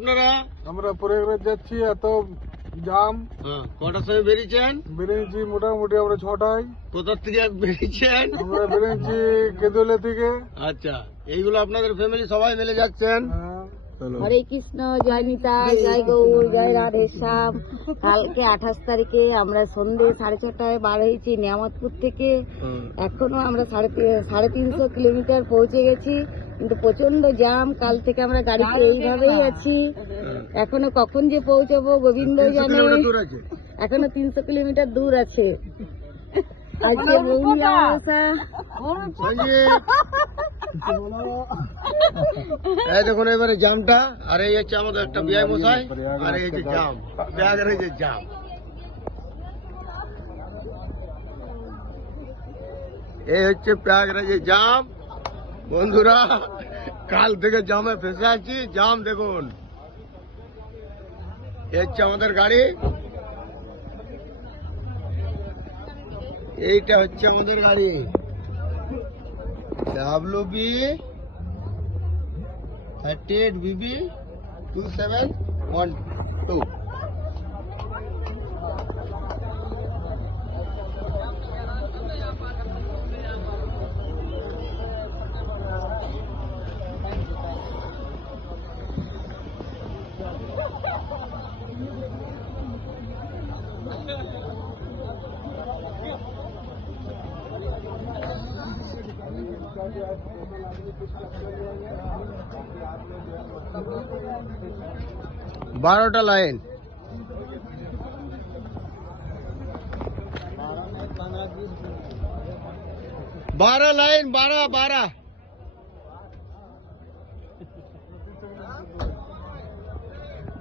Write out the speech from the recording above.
আপনারা আমরা প্রয়াগরাজ যাচ্ছি, এত জাম। কটার সময় বেরিয়েছেন? বেরিয়েছি মোটামুটি আমরা 6টায়। কোথার থেকে বেরিয়েছেন? আমরা বেরিয়েছি কেদুলে থেকে। আচ্ছা, এইগুলো আপনাদের ফ্যামিলি সবাই মিলে যাচ্ছেন? হরে কৃষ্ণ, জয় নিতাই, জয় গৌর, জয় রাধে শ্যাম। কালকে 28 তারিখে আমরা সন্ধ্যে 6:30টায় বার হয়েছি নিয়ামতপুর থেকে। এখনো আমরা 350 কিলোমিটার পৌঁছে গেছি, কিন্তু প্রচন্ড জ্যাম। কাল থেকে আমরা গাড়িতে এইভাবেই আছি। এখনো কখন যে পৌঁছাবো গোবিন্দ জানে। এখনো 300 কিলোমিটার দূর আছে। আজকে মৌনী অমাবস্যা। এই দেখুন এবারে জামটা, আর এই হচ্ছে আমাদের একটা বিআই মশাই, আর এই হচ্ছে জাম, প্রয়াগরাজের জাম। এই হচ্ছে প্রয়াগরাজের জাম। বন্ধুরা, কাল থেকে জামে ফেসে আছি। জাম দেখুন, এই হচ্ছে আমাদের গাড়ি, এইটা হচ্ছে আমাদের গাড়ি WB 38BB 2712। बारोटा line, 12 line, 12।